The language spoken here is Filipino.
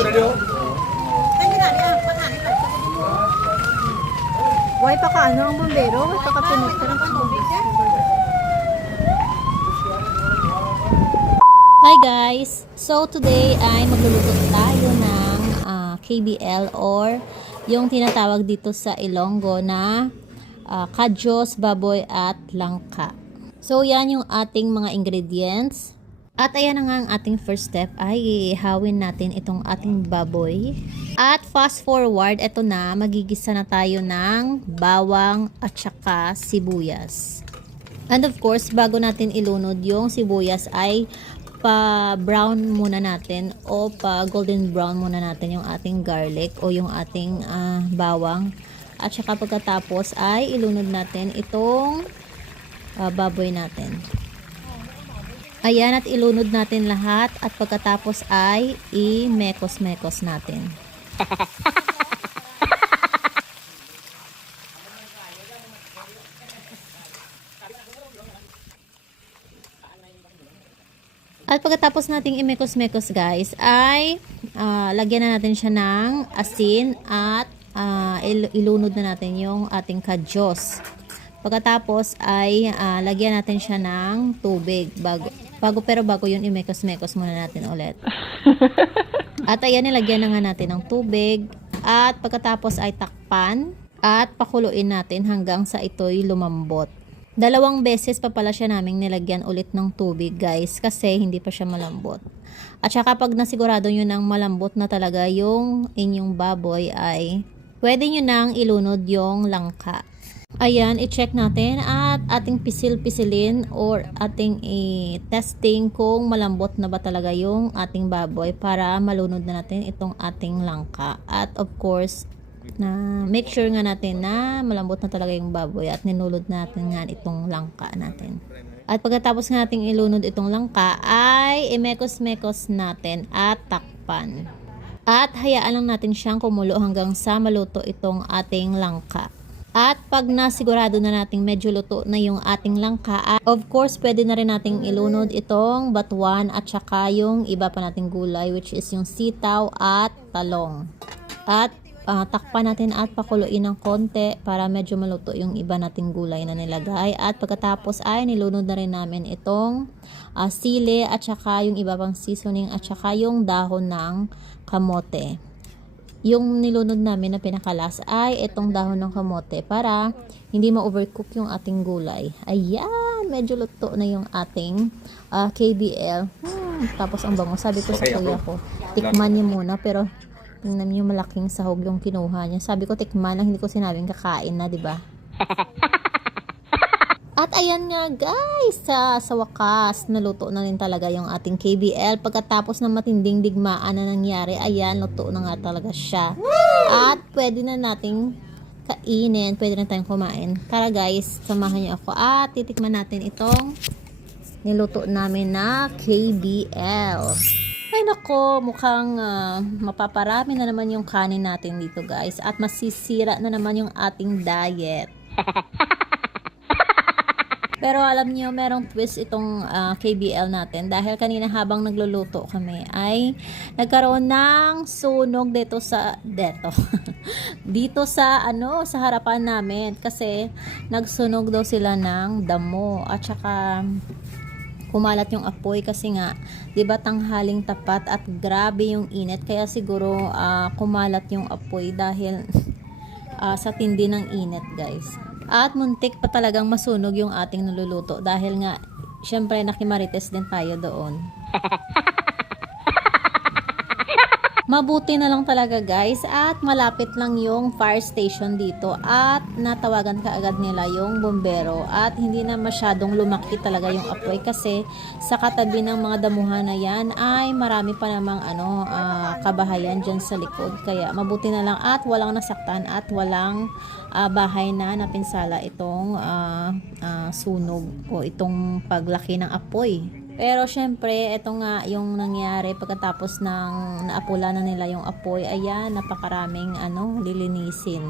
Why pa ka ano ang bombero? Why pa ka pinagkaroon ng bombero? Hi guys! So today ay magluluto tayo ng KBL or yung tinatawag dito sa Ilonggo na kadyos, baboy at langka. So yan yung ating mga ingredients. At ayan na nga ang ating first step ay ihawin natin itong ating baboy. At fast forward, eto na, magigisa na tayo ng bawang at saka sibuyas. And of course, bago natin ilunod yung sibuyas ay pa-brown muna natin o pa-golden brown muna natin yung ating garlic o yung ating bawang. At saka pagkatapos ay ilunod natin itong baboy natin. Ayan, at ilunod natin lahat at pagkatapos ay i-mekos-mekos natin. At pagkatapos nating i-mekos-mekos guys ay lagyan na natin siya ng asin at ilunod na natin yung ating kadyos. Pagkatapos ay lagyan natin siya ng tubig bago yun i-mekos-mekos muna natin ulit. At ayan, nilagyan na nga natin ng tubig at pagkatapos ay takpan at pakuluin natin hanggang sa ito'y lumambot. 2 beses pa pala siya naming nilagyan ulit ng tubig guys kasi hindi pa siya malambot. At saka pag nasigurado nyo nang malambot na talaga yung inyong baboy ay pwede nyo nang ilunod yung langka. Ayan, i-check natin at ating pisil-pisilin or ating i-testing kung malambot na ba talaga yung ating baboy para malunod na natin itong ating langka. At of course, na make sure nga natin na malambot na talaga yung baboy at ninulod natin nga itong langka natin. At pagkatapos nga nating ilunod itong langka ay imekos-mekos natin at takpan. At hayaan lang natin siyang kumulo hanggang sa maluto itong ating langka. At pag nasigurado na nating medyo luto na yung ating langka, of course, pwede na rin nating ilunod itong batuan at saka yung iba pa nating gulay which is yung sitaw at talong. At takpan natin at pakuluin ng konti para medyo maluto yung iba nating gulay na nilagay. At pagkatapos ay nilunod na rin namin itong sili at saka yung iba pang seasoning at saka yung dahon ng kamote. Yung nilunod namin na pinakalas ay itong dahon ng kamote para hindi ma-overcook yung ating gulay. Ayan, medyo luto na yung ating KBL. Tapos ang bango. Sabi ko sa kuya ko, tikman niyo muna, pero tingnan niyo malaking sahog yung kinuha niya. Sabi ko tikman lang, hindi ko sinabing kakain na, di ba? At ayan nga guys, sa wakas, naluto na rin talaga yung ating KBL. Pagkatapos ng matinding digmaan na nangyari, ayan, luto na nga talaga siya. At pwede na nating kainin, pwede na tayong kumain. Tara guys, samahan niyo ako at titikman natin itong niluto namin na KBL. Ay nako, mukhang mapaparami na naman yung kanin natin dito guys. At masisira na naman yung ating diet. Pero alam niyo, merong twist itong KBL natin dahil kanina habang nagluluto kami ay nagkaroon ng sunog dito dito sa sa harapan namin kasi nagsunog daw sila ng damo at saka kumalat yung apoy kasi nga 'di ba tanghaling tapat at grabe yung init kaya siguro kumalat yung apoy dahil sa tindi ng init guys. At muntik pa talagang masunog yung ating niluluto dahil nga syempre nakimarites din tayo doon. Mabuti na lang talaga guys at malapit lang yung fire station dito at natawagan kaagad nila yung bombero at hindi na masyadong lumaki talaga yung apoy kasi sa katabi ng mga damuhan na yan ay marami pa namang kabahayan dyan sa likod kaya mabuti na lang at walang nasaktan at walang bahay na napinsala itong sunog o itong paglaki ng apoy. Pero syempre, ito nga yung nangyari pagkatapos ng naapula na nila yung apoy. Ayan, napakaraming lilinisin.